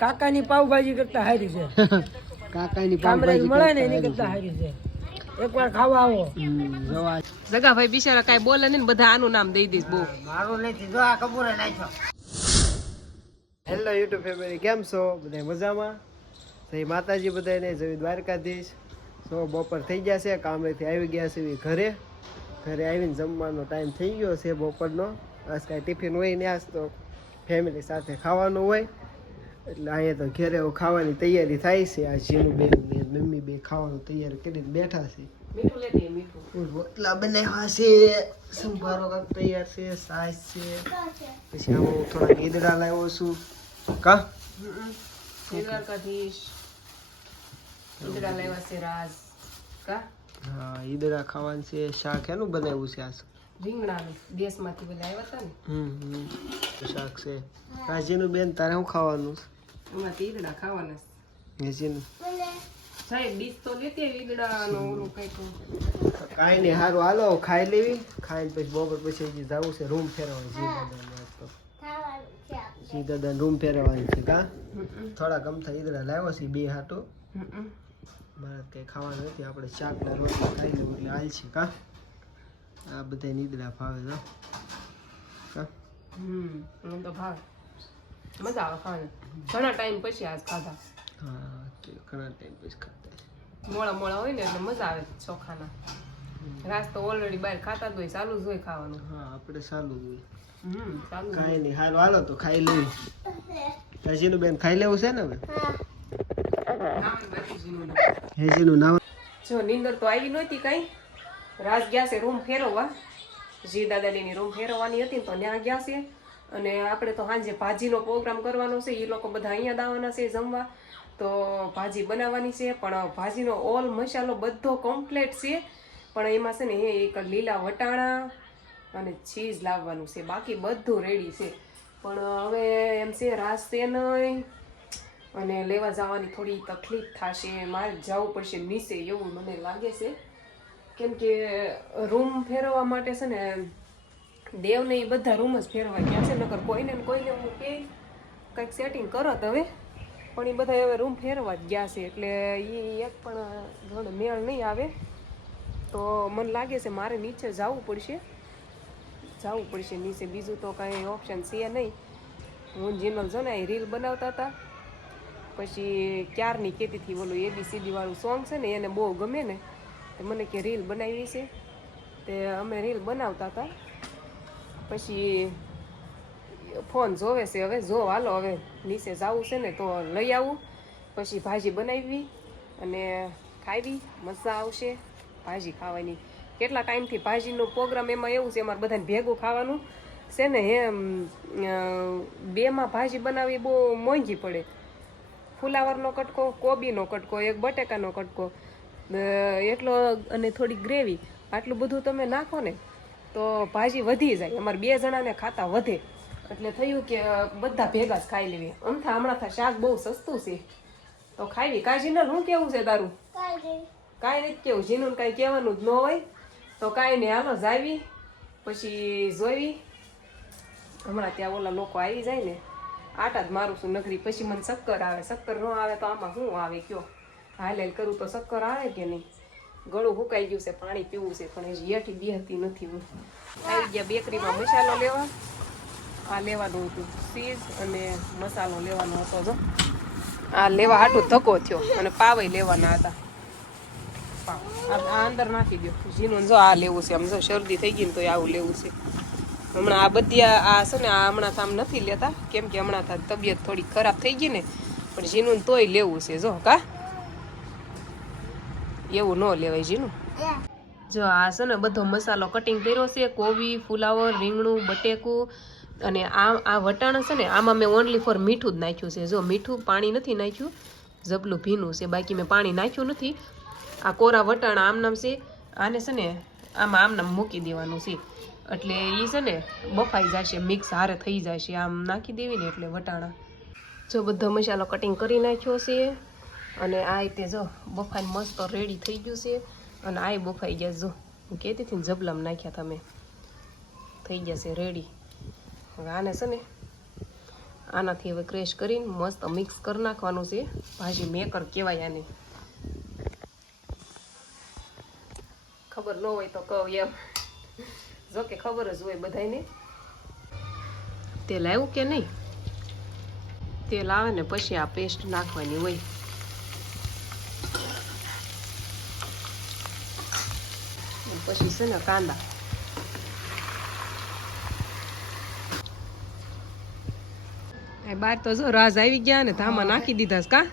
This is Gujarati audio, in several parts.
કાકાની પાવભાજી કરતા હારી છે. કાકાની કામરેજ પાવભાજી મળે ને કરતા એની કરતા હારી છે. એકવાર ખાવા આવો. જગાભાઈ બિચારા કાંઈ બોલે નહીં ને બધા આનું નામ દઈ દઈશ બહુ. મારું નથી જો આ કપૂર નાખ્યો. હેલો યુટ્યુબ ફેમિલી કેમ છો? બધા મજામાં? જય માતાજી બધાને જય દ્વારકાધીશ. સો બપોર થઈ ગયા છે. કામેથી આવી ગયા છે ઘરે. ઘરે આવીને જમવાનો ટાઈમ થઈ ગયો છે બપોરનો. આજ કાંઈ ટિફિન હોય ને આજ તો ફેમિલી સાથે ખાવાનું હોય. એટલે અહીંયા તો ઘરે ખાવાની તૈયારી થાય છે. આ જીનું બેન ને મમ્મી બે ખાવાનું તૈયારી કરીને બેઠા છે. રોટલા બનાવ્યા છે. સંભારો કાંક તૈયાર છે સાસ છે. પછી આમાં થોડા ઈદડા લાવ્યો છું. કા? છે હા ઈદડા ખાવાનું છે. શાક એનું બનાવ્યું છે આ રીંગણાનું. દેશમાંથી બધા આવ્યા હતા ને? હમ શાક છે. રાજીનું બેન તારે શું ખાવાનું એમાંથી ઈદડા ખાવાના છે. સાહેબ બીજ તો લેતી આવી ઈદડાનો ઓલું કંઈક કાંઈ નહીં સારું હાલો ખાઈ લેવી. ખાઈને પછી બપોર પછી જવું છે રૂમ ફેરવા જી દાદાને તો. જી દાદાને રૂમ ફેરવવાની છે કા? થોડા ગમતા ઈદડા લાવ્યો છે બે હાટો. મારે કંઈ ખાવાનું નથી આપણે શાકના રોટલા ખાઈ લઉં એટલે હાલ છે કા? આ બધા નીદડા ફાવે તો કા? હમ તો ભાવે. મજા આવે ખાવાની. ઘણા ટાઈમ પછી આજ ખાધા. હા ઘણા ટાઈમ પછી ખાધા. મોળા મોળા હોય ને એટલે મજા આવે ચોખાના. રાસ તો ઓલરેડી બહાર ખાતા જ હોય ચાલુ જ હોય ખાવાનું. હા આપણે સારું જ હોય. કાંઈ નહીં હાલો હાલો તો ખાઈ લેવી હેજીનું બેન ખાઈ લેવું છે ને હવે? નામ હેજીનું નામ? જો નીંદર તો આવી નહોતી કઈ. રાજ ગયા છે રૂમ ફેરવવા. જી દાદાની રૂમ ફેરવવાની હતી તો ત્યાં ગયા છે. અને આપણે તો સાંજે ભાજીનો પ્રોગ્રામ કરવાનો છે એ લોકો બધા અહીંયા દાવાના છે જમવા. તો ભાજી બનાવવાની છે, પણ ભાજીનો ઓલ મસાલો બધો કમ્પ્લેટ છે. પણ એમાં છે ને એક લીલા વટાણા અને ચીઝ લાવવાનું છે. બાકી બધું રેડી છે. પણ હવે એમ છે, રાસ તે નહીં અને લેવા જવાની થોડી તકલીફ થશે. મારે જવું પડશે નીચે એવું મને લાગે છે. કેમ કે રૂમ ફેરવવા માટે છે ને દેવને એ બધા રૂમ જ ફેરવા ગયા છે. નકર કોઈને ને કોઈને હું કે કંઈક સેટિંગ કરો હવે. પણ એ બધા હવે રૂમ ફેરવા જ ગયા છે. એટલે એ એક પણ જોડે મેળ નહીં આવે. તો મને લાગે છે મારે નીચે જવું પડશે. જવું પડશે નીચે. બીજું તો કાંઈ ઓપ્શન છે નહીં. હું જીનલ જો ને રીલ બનાવતા હતા. પછી ક્યારની કેતીથી હતી ઓલું એબીસીડી વાળું સોંગ છે ને એને બહુ ગમે ને. મને કે રીલ બનાવી છે. તે અમે રીલ બનાવતા હતા. પછી, ફોન જોવે છે, હવે જો, હાલો, હવે નીચે જવું છે ને તો લઈ આવું. પછી ભાજી બનાવી અને ખાવી, મજા આવશે ભાજી ખાવાની. કેટલા ટાઈમથી ભાજીનો પ્રોગ્રામ એમાં એવું છે, અમારે બધાને ભેગું ખાવાનું છે ને, એમ બેમાં ભાજી બનાવવી બહુ મોંઘી પડે. ફુલાવરનો કટકો, કોબીનો કટકો, એક બટેકાનો કટકો એટલો અને થોડી ગ્રેવી. આટલું બધું તમે નાખો ને તો ભાજી વધી જાય. અમારે બે જણાને ખાતા વધે. એટલે થયું કે બધા ભેગા જ ખાઈ લેવી. અમથા હમણાં થા શાક બહુ સસ્તું છે. તો ખાવી કાજીનલ શું કેવું છે તારું? કાંઈ નથી કેવું. જીનું કાંઈ કહેવાનું જ ન હોય. તો કાંઈ નહીં. હાલો જાવી. પછી જોઈ હમણાં ત્યાં ઓલા લોકો આવી જાય ને. આટા જ મારું છું નગરી પછી મને શક્કર આવે. શક્કર ન આવે તો આમાં શું આવે કયો? હાલ હાલ કરું તો શક્કર આવે કે નહીં? ગળું ભૂકાઈ ગયું છે, પાણી પીવું છે, પણ હજી હેઠી બેહતી નથી આવી ગયા બેકરીમાં મસાલો લેવા. આ લેવાનું હતું ચીઝ અને મસાલો લેવાનો હતો જો. આ લેવા હાટું ધક્કો થયો અને પાવય લેવાના હતા. આ અંદર નાખી દો જીનું જો આ લેવું છે. આમ જો શરદી થઈ ગઈ ને તો આવું લેવું છે. હમણાં આ બધી આ છે ને, આ હમણાં આમ નથી લેતા. કેમ કે હમણાં તબિયત થોડી ખરાબ થઈ ગઈ ને, પણ જીનું તોય લેવું છે જો, કા? એવું ન લેવાય જીનું જો આ છે ને બધો મસાલો કટિંગ કર્યો છે, કોબી, ફુલાવર, રીંગણું, બટેકું અને આ આ વટાણા છે ને, આમાં મેં ઓનલી ફોર મીઠું જ નાખ્યું છે. જો મીઠું પાણી નથી નાખ્યું જબલું ભીનું છે. બાકી મેં પાણી નાખ્યું નથી. આ કોરા વટાણા આમનામ છે. આને છે ને, આમાં આમનામ મૂકી દેવાનું છે. એટલે એ છે ને, બફાઈ જશે મિક્સ હારે થઈ જશે. આમ નાખી દેવી ને એટલે વટાણા. જો બધો મસાલો કટિંગ કરી નાખ્યો છે. અને આ રીતે જો બફાઈને મસ્ત રેડી થઈ ગયું છે અને આ બફાઈ ગયા જો. હું કહેતી હતી ને જબલામ નાખ્યા તમે. થઈ ગયા છે રેડી હવે આને છે ને આનાથી હવે ક્રેશ કરીને મસ્ત મિક્સ કરી નાખવાનું છે. ભાજી મેકર કહેવાય આને. ખબર ન હોય તો કહું એમ. જો કે ખબર જ હોય બધાને તેલ આવ્યું કે નહીં? તેલ આવે ને પછી આ પેસ્ટ નાખવાની હોય. પછી છે ને કાંદા બાર તો જો રાજ આવી ગયા ને ધામા નાખી દીધા કા?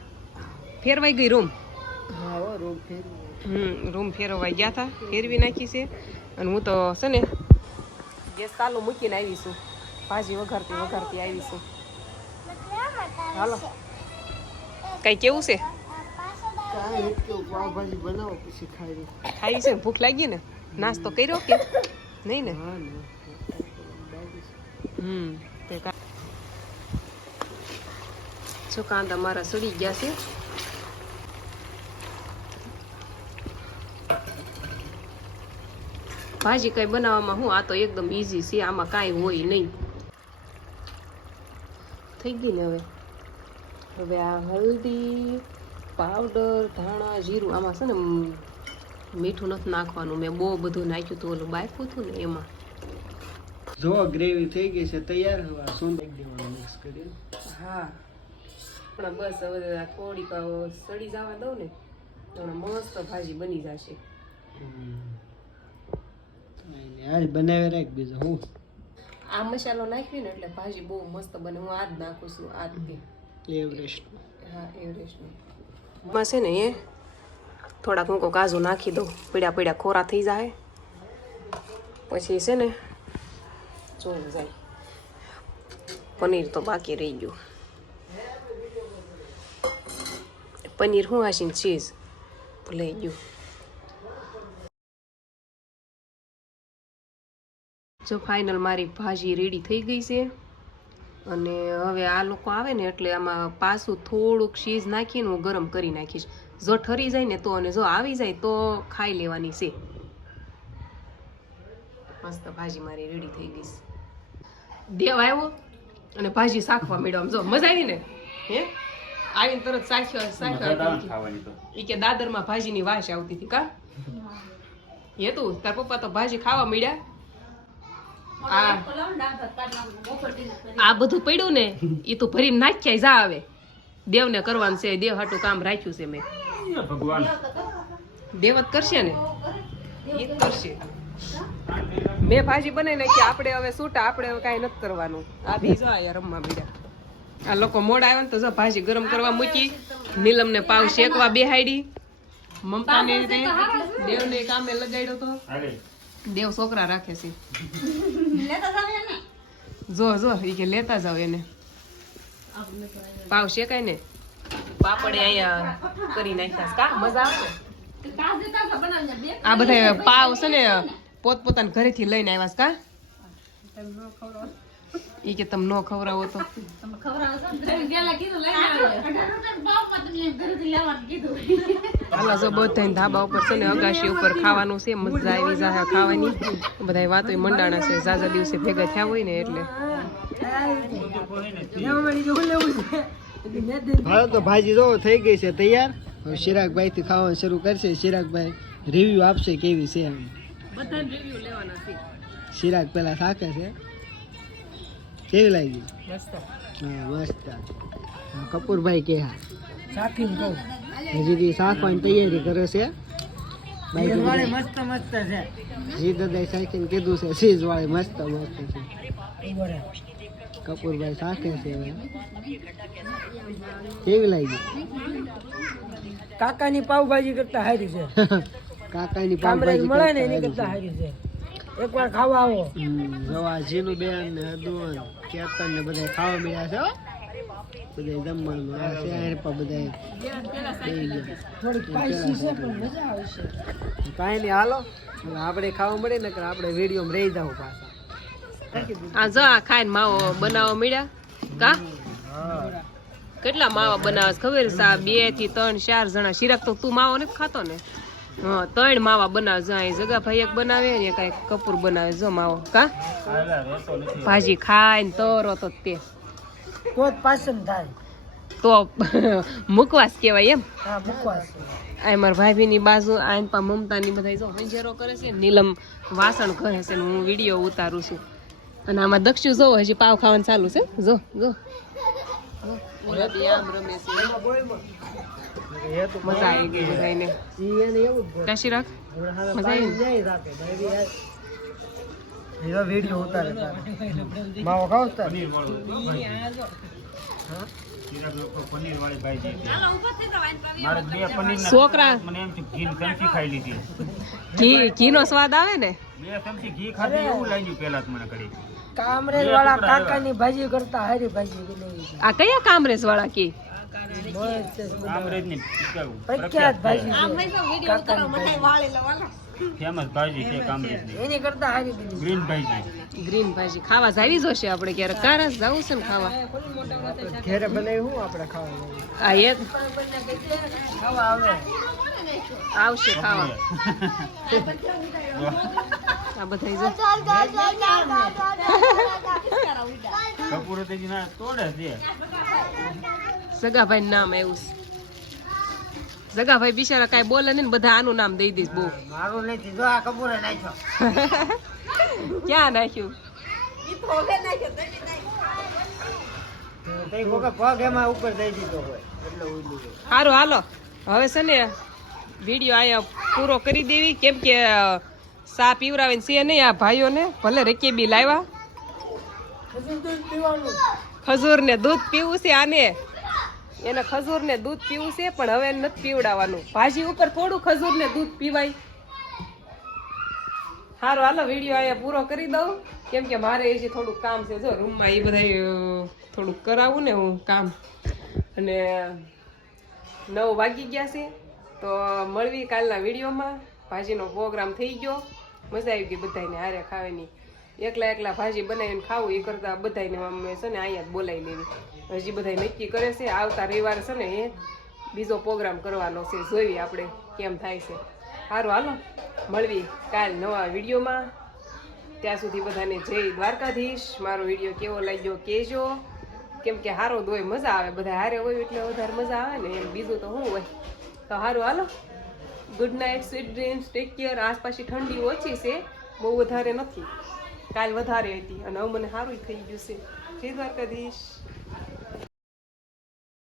ફેરવાઈ ગઈ રૂમ? હા હો રૂમ હમ રૂમ ફેરવાઈ ગયા હતા ફેરવી નાખી છે. અને હું તો છે ને ગેસ ચાલુ મૂકીને આવી છું. ભાજી વઘારતી વઘારતી આવી છું. હાલો. કઈ કેવું છે. ખાઈ છે ને? ભૂખ લાગી ને? નાસ્તો કર્યો કે નહીં ને હમ જો કાંદા મારા સડી ગયા છે ભાજી કઈ બનાવવામાં હું આ તો એકદમ ઈઝી છે આમાં કાંઈ હોય નહીં થઈ ગઈ ને હવે હવે આ હલ્દી પાવડર ધાણા જીરું આમાં છે ને મીઠું નથી નાખવાનું. મેં બહુ બધું નાખ્યું હતું ઓલું બાફું હતું ને એમાં. જો ગ્રેવી થઈ ગઈ છે તૈયાર હવે આ સૂંદ નાખી દેવાનું મિક્સ કરી હા. પણ બસ હવે આ થોડીક આ સડી જવા દઉં ને તો મસ્ત ભાજી બની જશે. આજ બનાવી રાખ બીજો હું. આ મસાલો નાખ્યો ને એટલે ભાજી બહુ મસ્ત બને હું આ જ નાખું છું આ જ એવરેસ્ટ હા એવરેસ્ટમાં છે ને એ થોડાક હું કાજુ નાખી દઉં. પીડા પીડા ખોરા થઈ જાય. પછી છે ને, જોવું જાય. પનીર તો બાકી રહી ગયું. પનીર હું આશીને ચીઝ લઈ ગયું. જો ફાઇનલ મારી ભાજી રેડી થઈ ગઈ છે. અને હવે આ લોકો આવે ને એટલે આમાં પાછું થોડુંક ચીઝ નાખીને હું ગરમ કરી નાખીશ. જો ઠરી જાય ને તો અને જો આવી જાય તો ખાઈ લેવાની છે. મસ્ત ભાજી મારી રેડી થઈ ગઈ છે. દેવ આવ્યો અને ભાજી શાખવા મળ્યો જો મજા આવી ને? હે? આવીને તરત સાખ્યો સાખ્યો એ કે દાદરમાં ભાજીની વાસ આવતી હતી કા? એ તું તાર પપ્પા તો ભાજી ખાવા મળ્યા આ આ બધું પડ્યું ને એ તો ભરીને નાખ્યા જા આવે દેવને કરવાનું છે દેવ હાટું કામ રાખ્યું છે મેં. દેવ દેવત કરશે ને? એ જ કરશે. મેં ભાજી બનાવી નાખી આપણે હવે છૂટા આપણે હવે કાંઈ નથી કરવાનું. આ બીજો આયા રમવા બીજા આ લોકો મોડા આવ્યા ને તો જો ભાજી ગરમ કરવા મૂકી. નીલમને પાવ શેકવા બેહાડી મમતાને રીતે દેવને કામે લગાડ્યો તો. દેવ છોકરા રાખે છે. જો જો એ કે લેતા જાવ એને. પાવ શેકાય ને? પાપડે અહીંયા કરી નાખ્યા કા? મજા આવે આ બધા પાવ છે ને પોતપોતાના ઘરેથી લઈને આવ્યા કા? ઈ કે તમે નો ખવડાવો તો. હાલો જો બધાને ધાબા ઉપર છે ને અગાશી ઉપર ખાવાનું છે મજા આવી જાય ખાવાની. બધા વાતો મંડાણા છે ઝાઝા દિવસે ભેગા થયા હોય ને એટલે. હાલો તો ભાજી જો થઈ ગઈ છે તૈયાર? હવે ચિરાગભાઈ થી ખાવાનું શરૂ કરશે. ચિરાગભાઈ રિવ્યુ આપશે કેવી છે એમ. બધાને રિવ્યુ લેવાના છે. ચિરાગ પેલા થાકે છે. કેવી લાગી? મસ્ત. હા મસ્ત. કપૂરભાઈ કે હા. કહું. હજી શાકવાની તૈયારી કરે છે. વાળી મસ્ત મસ્ત છે. જી દાદા સાકીને કીધું છે સીઝ વાળી મસ્ત મસ્ત છે. કપૂરભાઈ સાથે છે કેવી લાગી? કાકાની પાવભાજી કરતા હારી છે. કાકાની પાવભાજી મળે ને એની કરતા હારી છે. એકવાર ખાવા આવો. જવા જીનું બેન ને હદુન કેતન ને બધા ખાવા મળ્યા છે. બધા જમવાનું આ છે આ બધા થોડીક સ્પાઈસી છે પણ મજા આવશે કાંઈ નહીં હાલો. આપણે ખાવા મળે ને કે આપણે વિડીયોમાં રહી જાવ પાછા. આ જો આ ખાઈને માવો બનાવવા મળ્યા કા? કેટલા માવા બનાવે છે ખબર સા બેથી ત્રણ ચાર જણા. શિરાક તો તું માવો નથી ખાતો ને? હા ત્રણ માવા બનાવે જો અહીં જગાભાઈ એક બનાવે ને કઈ કપૂર બનાવે જો માવો. કા? ભાજી ખાય ને તરો તો તે. તો જ પાસન થાય. તો મુકવાસ કહેવાય એમ. હા મુકવાસ. આ મારા ભાભીની બાજુ આઈન પા મમતાની બધા જો હંજેરો કરે છે નીલમ વાસણ કરે છે ને હું વીડિયો ઉતારું છું. અને આમાં દક્ષુ જો હજી પાવ ખાવાનું ચાલુ છે. જો જો. જો, આમ રમે છે મજા આવી ગઈ બધાને કાશી રાખ. મજા આવી? એનો વીડિયો ઉતારે તારે. માવો ખાવ તાર? પનીર વાળી ભાઈ મારે બે પનીર છોકરા. મને એમ ઘી ચમચી ખાઈ લીધી. ઘી ઘીનો સ્વાદ આવે ને? એવું કામરેજ વાળા કાકાની ભાજી કરતા હરી ભાજી આ કયા કામરેજ વાળા કી? કામરેજની પ્રખ્યાત ભાજી. ફેમસ ભાજી છે કામરેજની એની કરતા હારી દીધી ગ્રીન ભાજી ગ્રીન ભાજી ખાવા જાવી જોશે આપણે ક્યારેક કારસ જવું છે ને ખાવા. ઘેરે બનાવી હું આપણે ખાવા આ એક ખાવા આવે. આવશે ખાવા. આ બધા જો. કપૂર તેજી ના તોડે છે. સગાભાઈ નામ એવું છે. સગાભાઈ બિચારા કાંઈ બોલે નહીં ને બધા આનું નામ દઈ દઈશ બહુ. મારું નથી. જો આ કપૂરે નાખ્યો. ક્યાં નાખ્યું? તઈ કોકે પગ એમાં ઉપર દઈ દીધો હોય એટલે ઉડી ગયો સારું હાલો. હવે છે ને વીડિયો અહીંયા પૂરો કરી દેવી. કેમ કે સા પીવરાવીને છે નહીં આ ભાઈઓને. ભલે રેકે બી લાવ્યા. ખજૂર ને દૂધ પીવું છે આને. એને ખજૂર ને દૂધ પીવું છે, પણ હવે નથી પીવડાવવાનું. ભાજી ઉપર થોડું ખજૂર ને દૂધ પીવાય. સારું હાલો, વીડિયો અહીંયા પૂરો કરી દઉં. કેમ કે મારે એ થોડુંક કામ છે, જો, રૂમમાં એ બધા થોડુંક કરાવું ને હું કામ. અને નવ વાગી ગયા છે, તો મળવી કાલના વિડીયોમાં. ભાજીનો પ્રોગ્રામ થઈ ગયો. મજા આવી ગઈ બધાને હારે ખાવાની. એકલા એકલા ભાજી બનાવીને ખાવું, એ કરતાં બધાને અમે છે ને અહીંયા જ બોલાવી લેવી. હજી બધા નક્કી કરે છે, આવતા રવિવારે છે ને એ બીજો પ્રોગ્રામ કરવાનો છે, જોઈએ આપણે કેમ થાય છે. સારું હાલો મળવી કાલ નવા વિડીયોમાં. ત્યાં સુધી બધાને જય દ્વારકાધીશ. મારો વીડિયો કેવો લાગ્યો કહેજો કેમ કે હારો દોય મજા આવે. બધા હારે હોય એટલે વધારે મજા આવે ને. એમ બીજું તો શું હોય? તો સારું હાલો. Good night sweet dreams take care આસપાસી ઠંડી ઓછી છે, બહુ વધારે નથી. કાલ વધારે હતી અને હવે મને સારું થઈ ગયું છે. જય દ્વારકાધીશ.